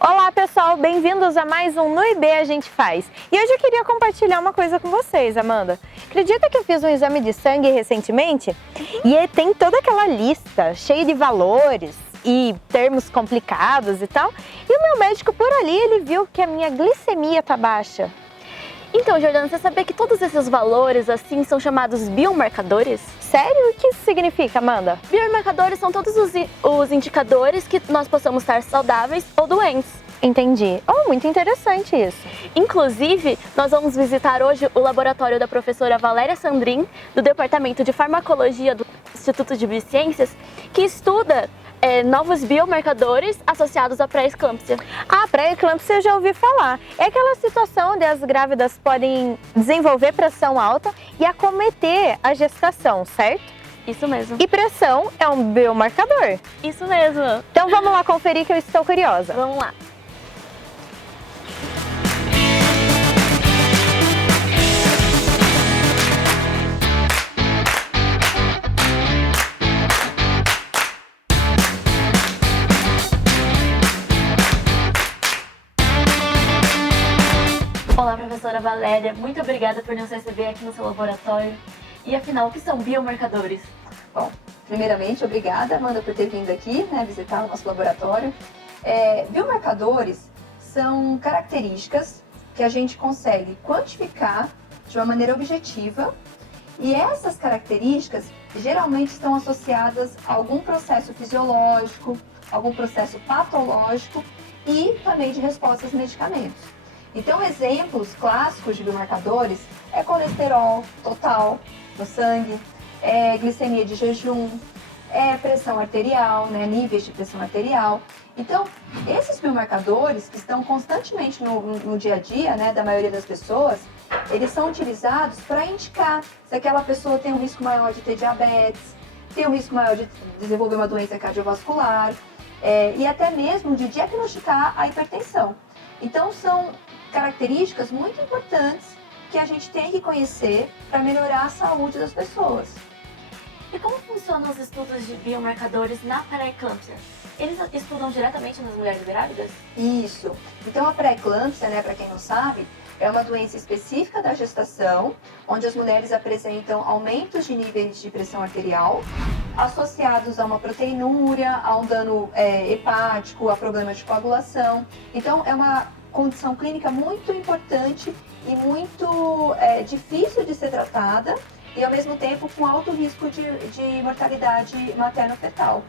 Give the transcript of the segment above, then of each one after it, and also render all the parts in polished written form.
Olá pessoal, bem-vindos a mais um No IB A Gente Faz. E hoje eu queria compartilhar uma coisa com vocês, Amanda. Acredita que eu fiz um exame de sangue recentemente? E tem toda aquela lista cheia de valores e termos complicados e tal. E o meu médico por ali, ele viu que a minha glicemia tá baixa. Então, Jordana, você sabia que todos esses valores assim são chamados biomarcadores? Sério? O que isso significa, Amanda? Biomarcadores são todos os indicadores que nós possamos estar saudáveis ou doentes. Entendi. Oh, muito interessante isso. Inclusive, nós vamos visitar hoje o laboratório da professora Valéria Sandrin, do Departamento de Farmacologia do Instituto de Biociências, que estuda novos biomarcadores associados à pré-eclâmpsia. A pré-eclâmpsia eu já ouvi falar. É aquela situação onde as grávidas podem desenvolver pressão alta e acometer a gestação, certo? Isso mesmo. E pressão é um biomarcador. Isso mesmo. Então vamos lá conferir que eu estou curiosa. Vamos lá. Olá, professora Valéria, muito obrigada por nos receber aqui no seu laboratório. E afinal, o que são biomarcadores? Bom, primeiramente, obrigada, Amanda, por ter vindo aqui, visitar o nosso laboratório. Biomarcadores são características que a gente consegue quantificar de uma maneira objetiva, e essas características geralmente estão associadas a algum processo fisiológico, algum processo patológico e também de respostas a medicamentos. Então, exemplos clássicos de biomarcadores é colesterol total no sangue, glicemia de jejum, pressão arterial, níveis de pressão arterial. Então, esses biomarcadores que estão constantemente no dia a dia, da maioria das pessoas, eles são utilizados para indicar se aquela pessoa tem um risco maior de ter diabetes, tem um risco maior de desenvolver uma doença cardiovascular, e até mesmo de diagnosticar a hipertensão. Então, são características muito importantes que a gente tem que conhecer para melhorar a saúde das pessoas. E como funcionam os estudos de biomarcadores na pré-eclâmpsia? Eles estudam diretamente nas mulheres grávidas? Isso. Então, a pré-eclâmpsia, para quem não sabe, é uma doença específica da gestação, onde as mulheres apresentam aumentos de níveis de pressão arterial, associados a uma proteinúria, a um dano hepático, a problemas de coagulação. Então, é uma condição clínica muito importante e muito difícil de ser tratada e, ao mesmo tempo, com alto risco de mortalidade materno-fetal.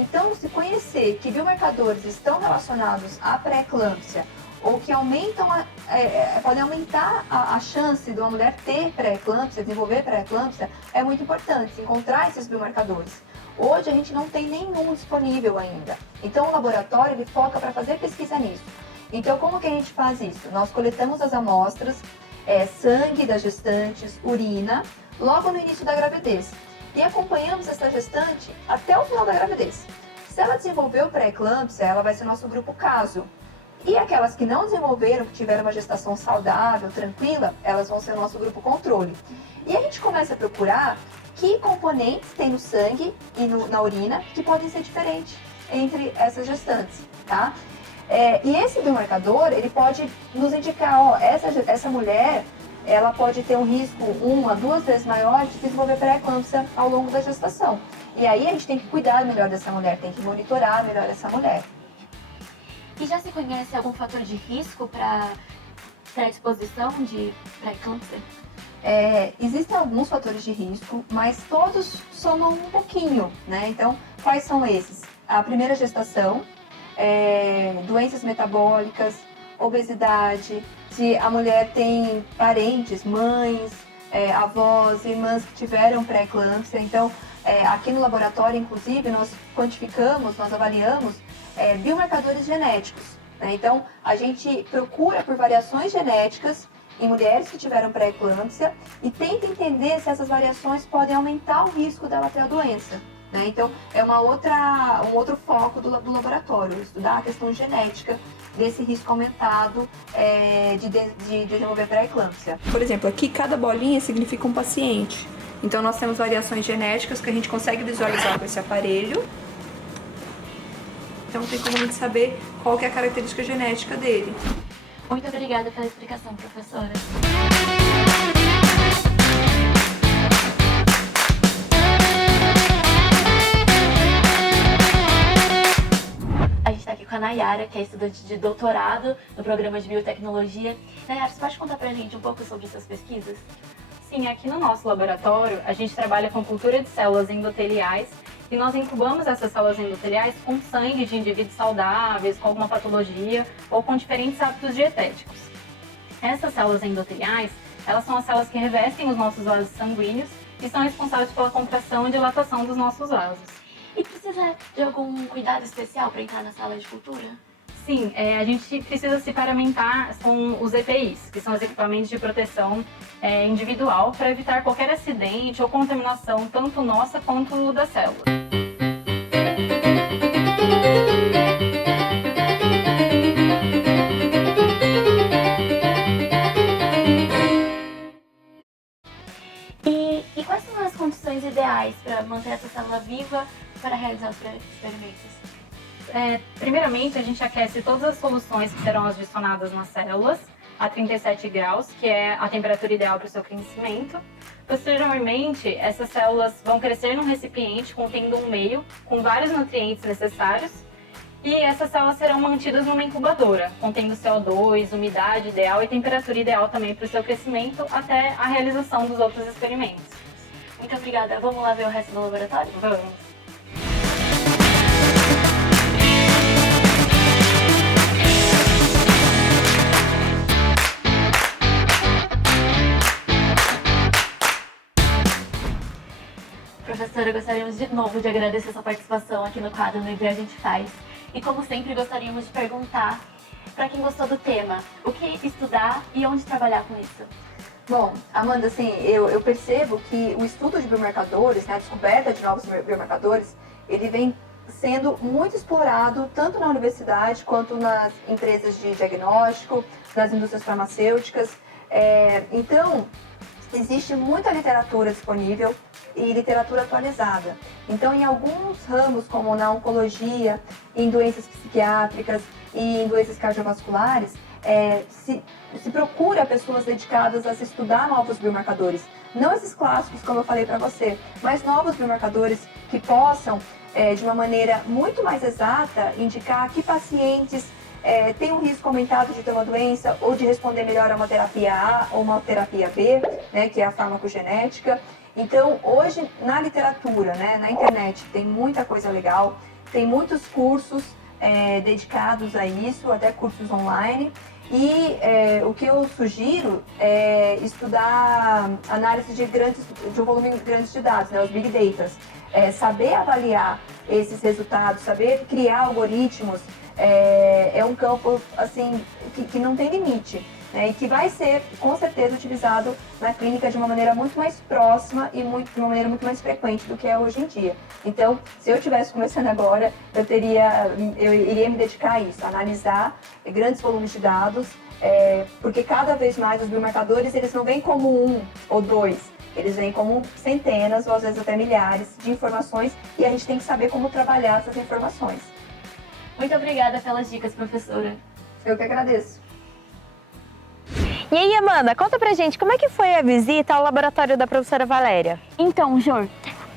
Então, se conhecer que biomarcadores estão relacionados à pré-eclâmpsia ou que podem aumentar a chance de uma mulher ter pré-eclâmpsia, desenvolver pré-eclâmpsia, é muito importante encontrar esses biomarcadores. Hoje a gente não tem nenhum disponível ainda. Então, o laboratório ele foca para fazer pesquisa nisso. Então, como que a gente faz isso? Nós coletamos as amostras, sangue das gestantes, urina, logo no início da gravidez. E acompanhamos essa gestante até o final da gravidez. Se ela desenvolveu pré-eclâmpsia, ela vai ser nosso grupo caso. E aquelas que não desenvolveram, que tiveram uma gestação saudável, tranquila, elas vão ser o nosso grupo controle. E a gente começa a procurar que componentes tem no sangue e na urina que podem ser diferentes entre essas gestantes, tá? E esse biomarcador, ele pode nos indicar, essa mulher, ela pode ter um risco 1 a 2 vezes maior de desenvolver pré-eclâmpsia ao longo da gestação. E aí a gente tem que cuidar melhor dessa mulher, tem que monitorar melhor essa mulher. E já se conhece algum fator de risco para predisposição de pré-eclâmpsia? Existem alguns fatores de risco, mas todos somam um pouquinho, Então, quais são esses? A primeira gestação, doenças metabólicas, obesidade, se a mulher tem parentes, mães, avós, irmãs que tiveram pré-eclâmpsia. Então, aqui no laboratório, inclusive, nós quantificamos, nós avaliamos biomarcadores genéticos. Então, a gente procura por variações genéticas em mulheres que tiveram pré-eclâmpsia e tenta entender se essas variações podem aumentar o risco dela ter a doença. Então, é um outro foco do laboratório, estudar a questão genética desse risco aumentado de desenvolver pré-eclâmpsia. Por exemplo, aqui cada bolinha significa um paciente. Então, nós temos variações genéticas que a gente consegue visualizar com esse aparelho. Então tem como a gente saber qual que é a característica genética dele. Muito obrigada pela explicação, professora. A gente está aqui com a Nayara, que é estudante de doutorado no programa de biotecnologia. Nayara, você pode contar pra gente um pouco sobre suas pesquisas? Sim, aqui no nosso laboratório, a gente trabalha com cultura de células endoteliais e nós incubamos essas células endoteliais com sangue de indivíduos saudáveis, com alguma patologia ou com diferentes hábitos dietéticos. Essas células endoteliais, elas são as células que revestem os nossos vasos sanguíneos e são responsáveis pela contração e dilatação dos nossos vasos. E precisa de algum cuidado especial para entrar na sala de cultura? Sim, a gente precisa se paramentar com os EPIs, que são os equipamentos de proteção individual, para evitar qualquer acidente ou contaminação, tanto nossa quanto da célula. E quais são as condições ideais para manter essa célula viva para realizar os experimentos? Primeiramente, a gente aquece todas as soluções que serão adicionadas nas células a 37 graus, que é a temperatura ideal para o seu crescimento. Posteriormente, essas células vão crescer num recipiente contendo um meio com vários nutrientes necessários e essas células serão mantidas numa incubadora, contendo CO2, umidade ideal e temperatura ideal também para o seu crescimento até a realização dos outros experimentos. Muito obrigada. Vamos lá ver o resto do laboratório? Vamos! Professora, gostaríamos de novo de agradecer sua participação aqui no quadro No IB A Gente Faz. E como sempre, gostaríamos de perguntar para quem gostou do tema, o que estudar e onde trabalhar com isso? Bom, Amanda, assim, eu percebo que o estudo de biomarcadores, né, a descoberta de novos biomarcadores, ele vem sendo muito explorado tanto na universidade quanto nas empresas de diagnóstico, nas indústrias farmacêuticas. Então, existe muita literatura disponível e literatura atualizada. Então, em alguns ramos, como na oncologia, em doenças psiquiátricas e em doenças cardiovasculares, se procura pessoas dedicadas a se estudar novos biomarcadores. Não esses clássicos, como eu falei para você, mas novos biomarcadores que possam, de uma maneira muito mais exata, indicar que pacientes têm um risco aumentado de ter uma doença ou de responder melhor a uma terapia A ou uma terapia B, né, que é a farmacogenética. Então, hoje, na literatura, né, na internet, tem muita coisa legal, tem muitos cursos dedicados a isso, até cursos online. E o que eu sugiro é estudar análise de um volume grande de dados, né, os Big Data. Saber avaliar esses resultados, saber criar algoritmos, é um campo assim, que não tem limite, né, e que vai ser, com certeza, utilizado na clínica de uma maneira muito mais próxima e de uma maneira muito mais frequente do que é hoje em dia. Então, se eu estivesse começando agora, eu iria me dedicar a isso, a analisar grandes volumes de dados, porque cada vez mais os biomarcadores, eles não vêm como um ou dois, eles vêm como centenas ou às vezes até milhares de informações e a gente tem que saber como trabalhar essas informações. Muito obrigada pelas dicas, professora. Eu que agradeço. E aí, Amanda, conta pra gente como é que foi a visita ao laboratório da professora Valéria? Então, Jor,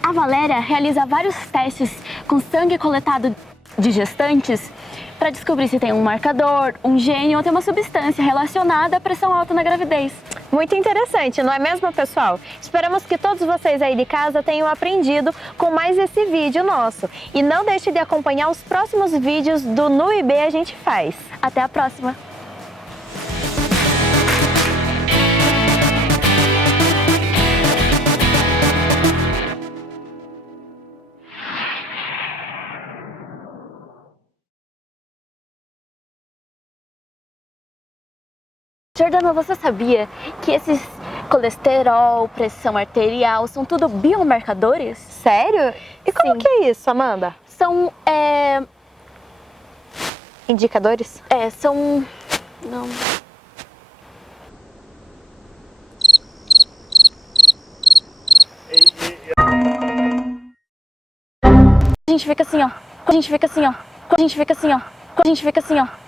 a Valéria realiza vários testes com sangue coletado de gestantes para descobrir se tem um marcador, um gene ou tem uma substância relacionada à pressão alta na gravidez. Muito interessante, não é mesmo, pessoal? Esperamos que todos vocês aí de casa tenham aprendido com mais esse vídeo nosso. E não deixe de acompanhar os próximos vídeos do No IB A Gente Faz. Até a próxima! Jordana, você sabia que esses colesterol, pressão arterial, são tudo biomarcadores? Sério? E como Sim. que é isso, Amanda? São, Indicadores? são... Não... A gente fica assim, ó. A gente fica assim, ó. A gente fica assim, ó.